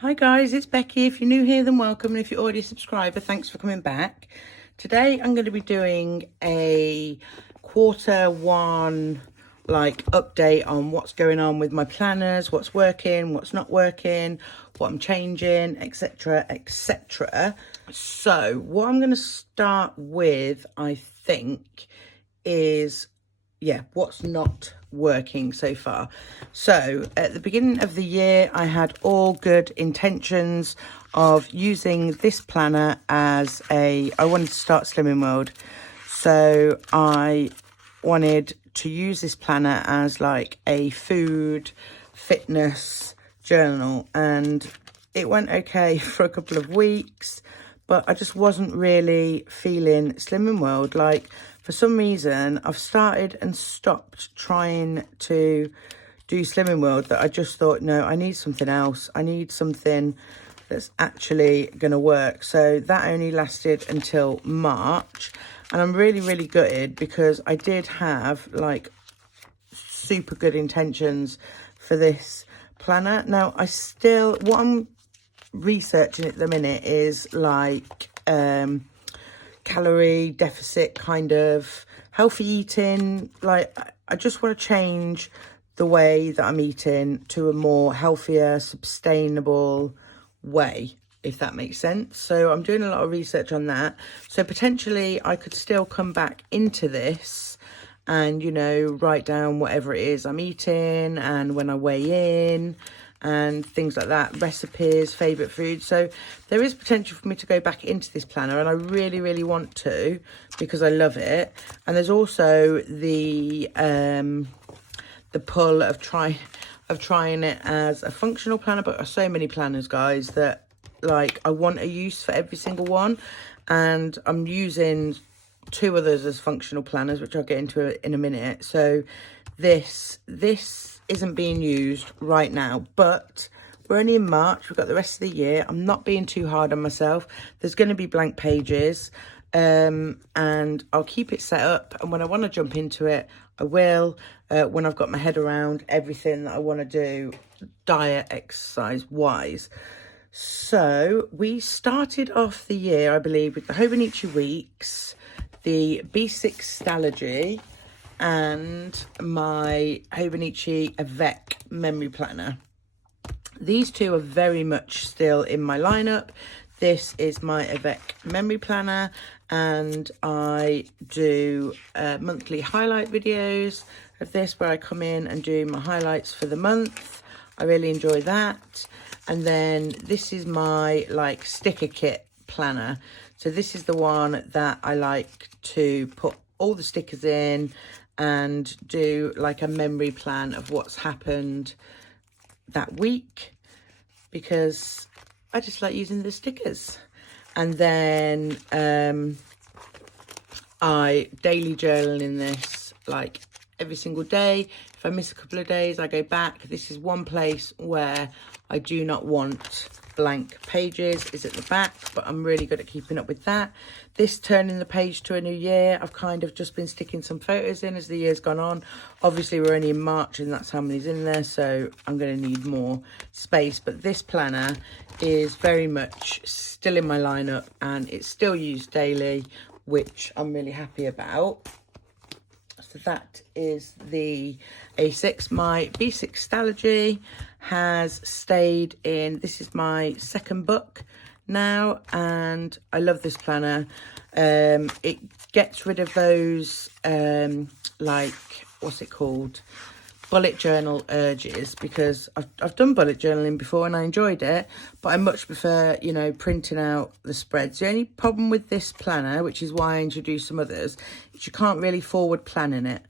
Hi guys, it's Becky. If you're new here, then welcome. And if you're already a subscriber, thanks for coming back. Today I'm going to be doing a Q1 update on what's going on with my planners, what's working, what's not working, what I'm changing, etc, etc. So what I'm going to start with, I think, is what's not working so far. So at the beginning of the year, I had all good intentions of using this planner as I wanted to start Slimming World. So I wanted to use this planner as like a food fitness journal, and it went okay for a couple of weeks, but I just wasn't really feeling Slimming World. For some reason, I've started and stopped trying to do Slimming World, that I just thought, no, I need something else. I need something that's actually going to work. So that only lasted until March. And I'm really, really gutted because I did have super good intentions for this planner. Now, what I'm researching at the minute is calorie deficit, kind of healthy eating. I just want to change the way that I'm eating to a more healthier, sustainable way, if that makes sense. So I'm doing a lot of research on that. So potentially I could still come back into this and, write down whatever it is I'm eating and when I weigh in and things like that, recipes, favourite foods. So there is potential for me to go back into this planner, and I really, really want to because I love it. And there's also the pull of trying it as a functional planner, but so many planners, guys, that I want a use for every single one. And I'm using 2 others as functional planners, which I'll get into in a minute. So this isn't being used right now, but we're only in March. We've got the rest of the year. I'm not being too hard on myself. There's going to be blank pages, and I'll keep it set up, and when I want to jump into it, I will, when I've got my head around everything that I want to do diet, exercise wise. So we started off the year, I believe, with the Hobonichi Weeks, the B6 Stalogy, and my Hobonichi Avec memory planner. These 2 are very much still in my lineup. This is my Avec memory planner, and I do monthly highlight videos of this where I come in and do my highlights for the month. I really enjoy that. And then this is my sticker kit planner. So this is the one that I like to put all the stickers in and do a memory plan of what's happened that week, because I just like using the stickers. And then I daily journal in this every single day. If I miss a couple of days, I go back. This is one place where I do not want blank pages, is at the back, but I'm really good at keeping up with that. This turning the page to a new year, I've kind of just been sticking some photos in as the year's gone on. Obviously we're only in March and that's how many's in there, so I'm going to need more space. But this planner is very much still in my lineup and it's still used daily, which I'm really happy about. So that is the A6. My B6 Stalogy has stayed in. This is my 2nd book now, and I love this planner. It gets rid of those what's it called, bullet journal urges, because I've done bullet journaling before and I enjoyed it, but I much prefer printing out the spreads. The only problem with this planner, which is why I introduced some others, is you can't really forward plan in it.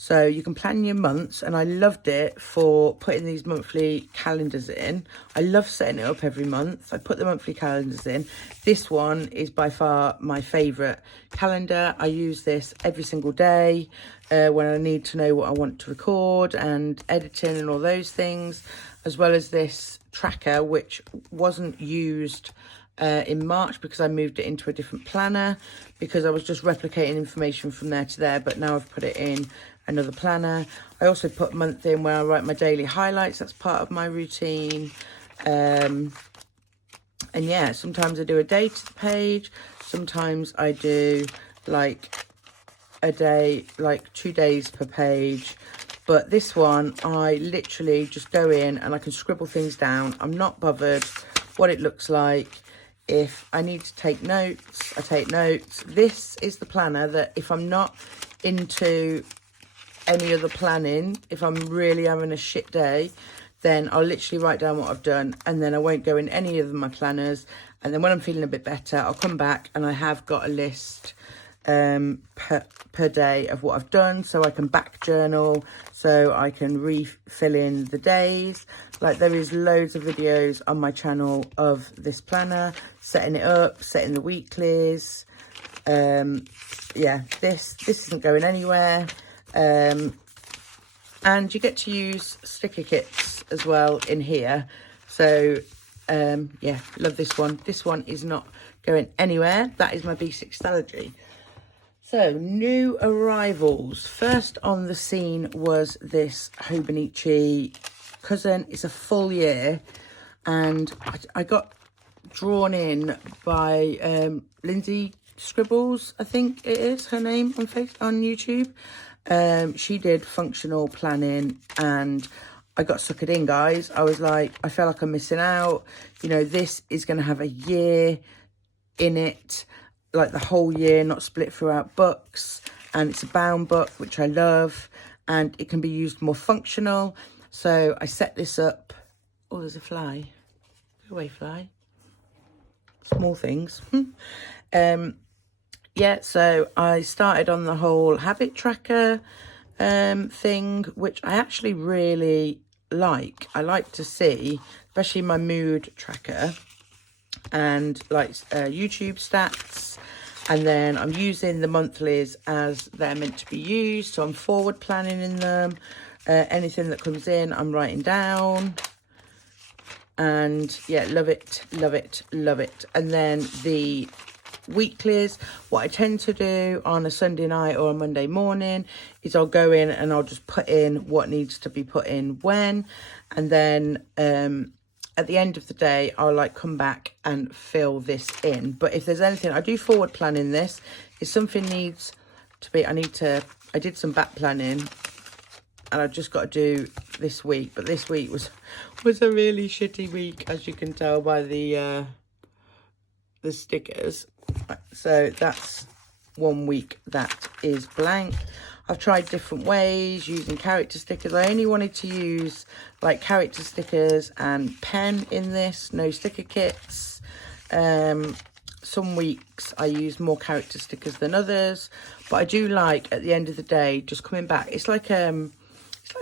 So you can plan your months, and I loved it for putting these monthly calendars in. I love setting it up every month. I put the monthly calendars in. This one is by far my favourite calendar. I use this every single day when I need to know what I want to record and editing and all those things, as well as this tracker, which wasn't used in March because I moved it into a different planner because I was just replicating information from there to there, but now I've put it in another planner. I also put a month in where I write my daily highlights. That's part of my routine. And yeah, sometimes I do a day to the page, sometimes I do like a day, like 2 days per page. But this one, I literally just go in and I can scribble things down. I'm not bothered what it looks like. If I need to take notes, I take notes. This is the planner that if I'm not into any other planning, if I'm really having a shit day, then I'll literally write down what I've done, and then I won't go in any of my planners. And then when I'm feeling a bit better, I'll come back and I have got a list per day of what I've done, so I can back journal, so I can refill in the days. Like, there is loads of videos on my channel of this planner, setting it up, setting the weeklies. Yeah, this isn't going anywhere. And you get to use sticker kits as well in here. So yeah, love this one. This one is not going anywhere. That is my B6 Stackry. So, new arrivals. First on the scene was this Hobonichi Cousin. It's a full year, and I got drawn in by Lindsay Scribbles, I think it is her name on YouTube. She did functional planning, and I got suckered in, guys. I was like, I felt like I'm missing out. You know, this is going to have a year in it, like the whole year, not split throughout books. And it's a bound book, which I love, and it can be used more functional. So I set this up. Oh, there's a fly. Go away, fly. Small things. Yeah, so I started on the whole habit tracker thing, which I actually really like. I like to see, especially my mood tracker and like YouTube stats. And then I'm using the monthlies as they're meant to be used. So I'm forward planning in them. Anything that comes in, I'm writing down. And yeah, love it, love it, love it. And then the weeklies, what I tend to do on a Sunday night or a Monday morning is I'll go in and I'll just put in what needs to be put in when. And then at the end of the day, I'll like come back and fill this in. But if there's anything, I do forward planning this. If something needs to be, I did some back planning, and I've just got to do this week. But this week was a really shitty week, as you can tell by the stickers. So that's 1 week that is blank. I've tried different ways using character stickers. I only wanted to use like character stickers and pen in this, no sticker kits. Some weeks I use more character stickers than others, but I do like at the end of the day just coming back. It's like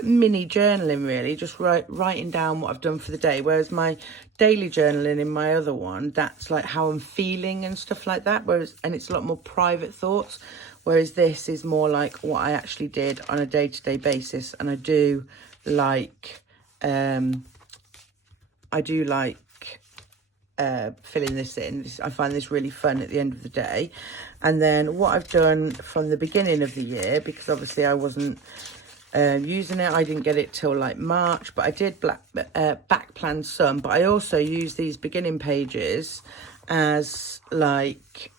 mini journaling, really, just writing down what I've done for the day. Whereas my daily journaling in my other one, that's like how I'm feeling and stuff like that. And it's a lot more private thoughts. Whereas this is more like what I actually did on a day-to-day basis. And I do like filling this in. I find this really fun at the end of the day. And then what I've done from the beginning of the year, because obviously I wasn't using it, I didn't get it till like March, but I did back plan some. But I also use these beginning pages as like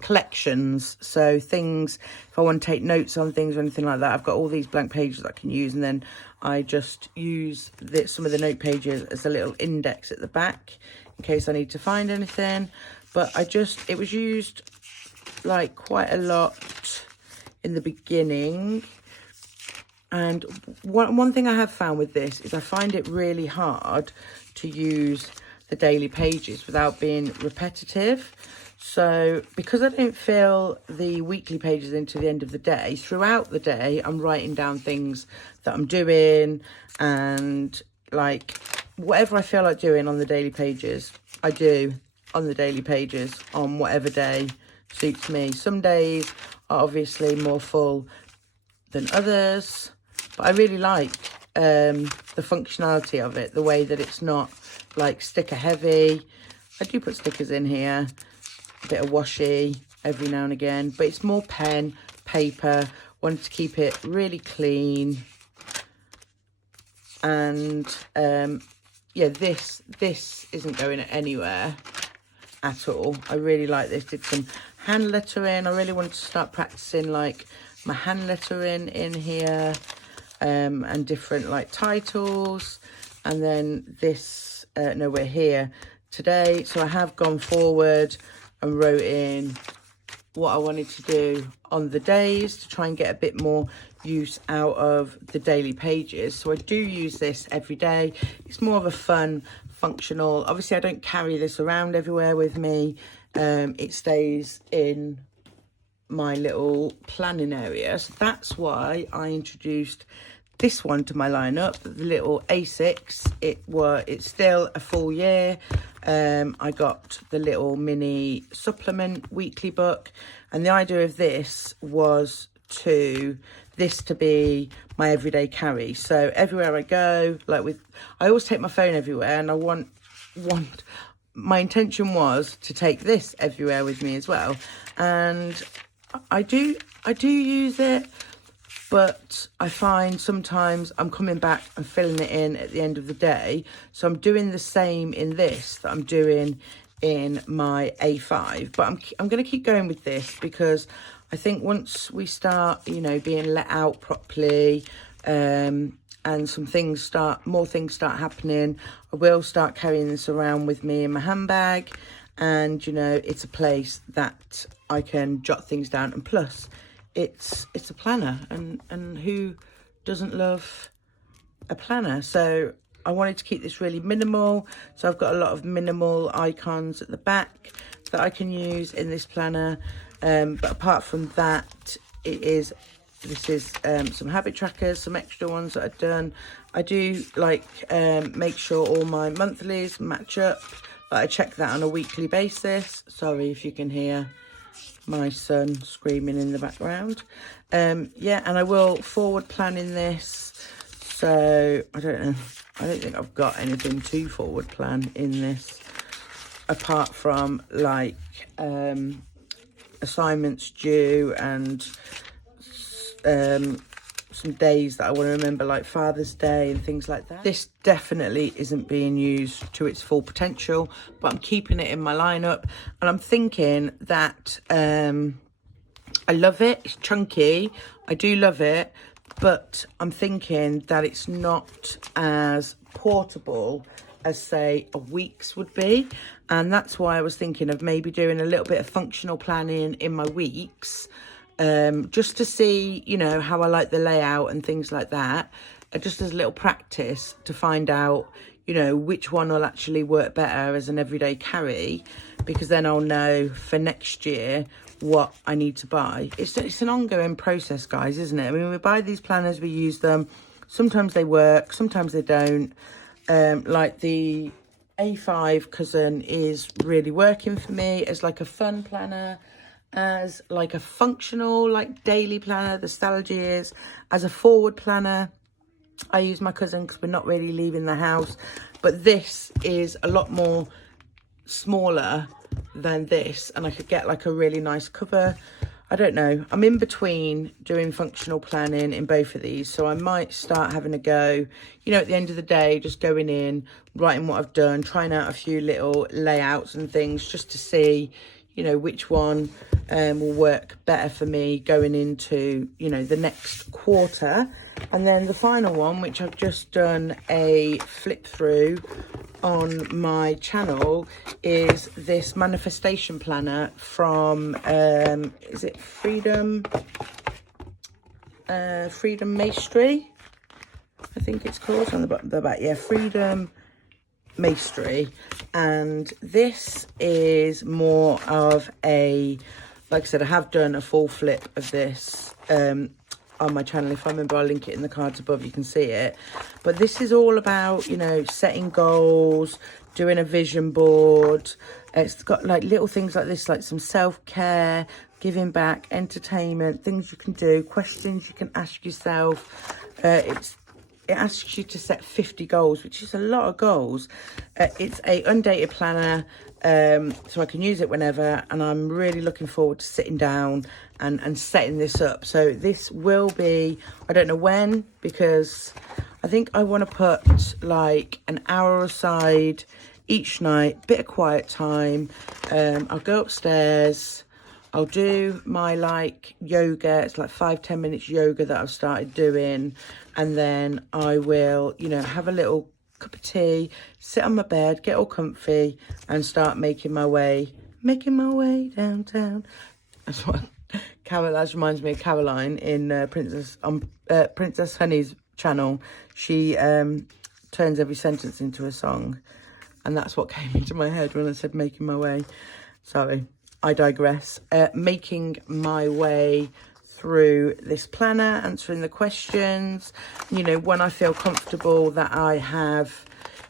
collections. So things, if I want to take notes on things or anything like that, I've got all these blank pages that I can use, and then I just use some of the note pages as a little index at the back in case I need to find anything. But it was used like quite a lot in the beginning. And one thing I have found with this is I find it really hard to use the daily pages without being repetitive. So because I don't fill the weekly pages into the end of the day, throughout the day, I'm writing down things that I'm doing, and like whatever I feel like doing on the daily pages, I do on the daily pages on whatever day suits me. Some days are obviously more full than others, but I really like the functionality of it, the way that it's not like sticker heavy. I do put stickers in here, a bit of washi every now and again, but it's more pen, paper. Wanted to keep it really clean, and yeah, this isn't going anywhere at all. I really like this. Did some hand lettering. I really wanted to start practicing like my hand lettering in here, and different like titles. And then this, no, we're here today. So I have gone forward and wrote in what I wanted to do on the days to try and get a bit more use out of the daily pages. So I do use this every day. It's more of a fun, functional. Obviously, I don't carry this around everywhere with me. It stays in my little planning area. So that's why I introduced this one to my lineup, the little A6. It's still a full year. I got the little mini supplement weekly book, and the idea of this was to be my everyday carry. So everywhere I go, I always take my phone everywhere, and I want my intention was to take this everywhere with me as well. And I do use it, but I find sometimes I'm coming back and filling it in at the end of the day. So I'm doing the same in this that I'm doing in my A5. But I'm going to keep going with this, because I think once we start, being let out properly, and more things start happening, I will start carrying this around with me in my handbag. And, it's a place that I can jot things down. And plus, it's a planner, and who doesn't love a planner? So I wanted to keep this really minimal. So I've got a lot of minimal icons at the back that I can use in this planner. But apart from that, this is some habit trackers, some extra ones that I've done. I do make sure all my monthlies match up. But I check that on a weekly basis. Sorry if you can hear my son screaming in the background. Yeah, and I will forward plan in this. So I don't think I've got anything to forward plan in this, apart from assignments due and some days that I want to remember, like Father's Day and things like that. This definitely isn't being used to its full potential, but I'm keeping it in my lineup. And I'm thinking that I love it. It's chunky. I do love it. But I'm thinking that it's not as portable as, say, a week's would be. And that's why I was thinking of maybe doing a little bit of functional planning in my weeks, just to see, how I like the layout and things like that, just as a little practice to find out, which one will actually work better as an everyday carry, because then I'll know for next year what I need to buy. It's an ongoing process, guys, isn't it? I mean, we buy these planners, we use them. Sometimes they work, sometimes they don't. Like the A5 Cousin is really working for me as like a fun planner, as like a functional, daily planner. The Stalogy is as a forward planner. I use my Cousin because we're not really leaving the house, but this is a lot more smaller than this, and I could get like a really nice cover. I don't know, I'm in between doing functional planning in both of these, so I might start having a go, at the end of the day, just going in, writing what I've done, trying out a few little layouts and things just to see, which one will work better for me going into, the next quarter. And then the final one, which I've just done a flip through on my channel, is this manifestation planner from, is it Freedom Mastery? I think it's called on the back. Yeah, Freedom Mastery. And this is more of a, like I said, I have done a full flip of this on my channel. If I remember, I'll link it in the cards above, you can see it. But this is all about, setting goals, doing a vision board. It's got like little things like this, like some self-care, giving back, entertainment, things you can do, questions you can ask yourself. It asks you to set 50 goals, which is a lot of goals. It's a undated planner, so I can use it whenever, and I'm really looking forward to sitting down and setting this up. So this will be, I don't know when, because I think I want to put like an hour aside each night, bit of quiet time. I'll go upstairs, I'll do my like yoga. It's like 5-10 minutes yoga that I've started doing, and then I will, you know, have a little cup of tea, sit on my bed, get all comfy, and start making my way downtown. That's what that reminds me of Caroline in Princess Honey's channel. She turns every sentence into a song, and that's what came into my head when I said making my way. Sorry, I digress. Making my way through this planner, answering the questions, you know, when I feel comfortable that I have,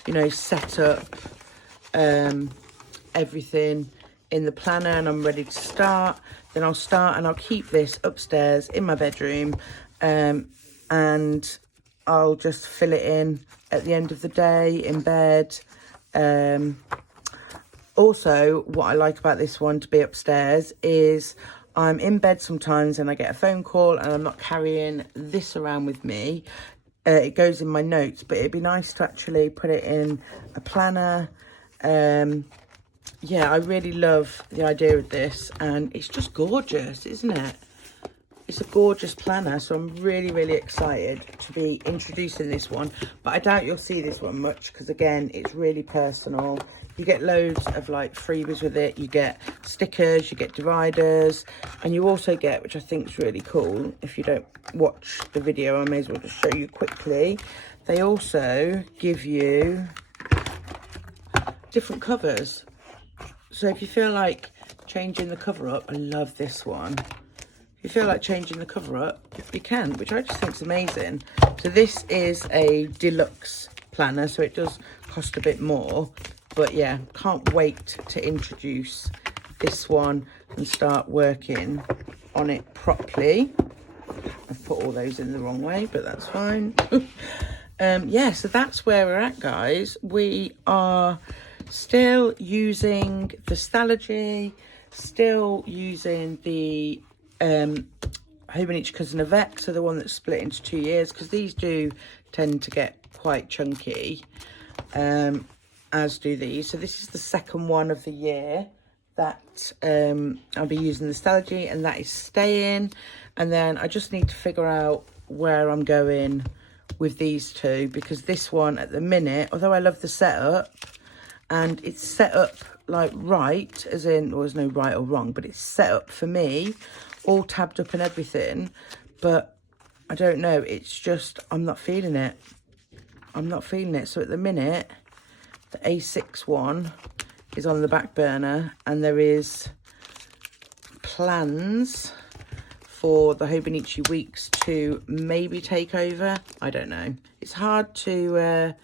you know, set up everything in the planner and I'm ready to start, then I'll start, and I'll keep this upstairs in my bedroom, and I'll just fill it in at the end of the day in bed. Also, what I like about this one to be upstairs is I'm in bed sometimes and I get a phone call and I'm not carrying this around with me. It goes in my notes, but it'd be nice to actually put it in a planner. Yeah, I really love the idea of this, and it's just gorgeous, isn't it? It's a gorgeous planner, so I'm really, really excited to be introducing this one. But I doubt you'll see this one much because, again, it's really personal. You get loads of like freebies with it. You get stickers, you get dividers, and you also get, which I think is really cool, if you don't watch the video, I may as well just show you quickly. They also give you different covers. So if you feel like changing the cover up, I love this one. If you feel like changing the cover up, you can, which I just think is amazing. So this is a deluxe planner, so it does cost a bit more. But yeah, can't wait to introduce this one and start working on it properly. I've put all those in the wrong way, but that's fine. Yeah, so that's where we're at, guys. We are still using the Stackry, still using the Home and Each Cousin of X, so the one that's split into 2 years, because these do tend to get quite chunky, as do these. So this is the second one of the year that I'll be using the Stackry, and that is staying. And then I just need to figure out where I'm going with these two, because this one at the minute, although I love the setup, and it's set up like right, as in, well, there's no right or wrong, but it's set up for me, all tabbed up and everything, but I don't know, it's just, I'm not feeling it. I'm not feeling it. So at the minute, the A6 one is on the back burner, and there is plans for the Hobonichi weeks to maybe take over. I don't know. It's hard to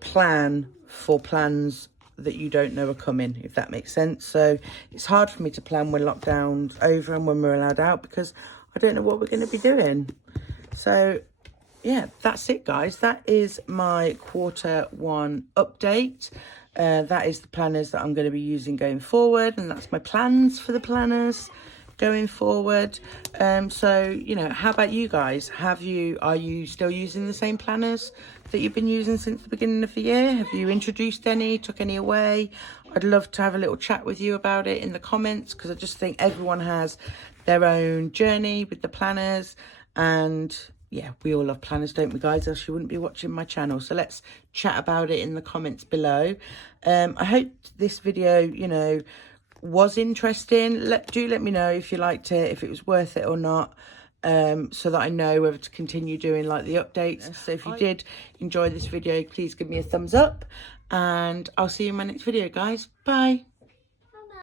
plan for plans that you don't know are coming, if that makes sense. So it's hard for me to plan when lockdown's over and when we're allowed out, because I don't know what we're going to be doing. So yeah, that's it, guys. That is my Q1 update. That is the planners that I'm going to be using going forward, and that's my plans for the planners going forward. So, you know, how about you guys? Are you still using the same planners that you've been using since the beginning of the year? Have you introduced any, took any away? I'd love to have a little chat with you about it in the comments, because I just think everyone has their own journey with the planners, and yeah, we all love planners, don't we, guys? Else you wouldn't be watching my channel. So let's chat about it in the comments below. I hope this video, you know, was interesting. Do let me know if you liked it, if it was worth it or not, so that I know whether to continue doing like the updates. So if you did enjoy this video, please give me a thumbs up, and I'll see you in my next video, guys. Bye.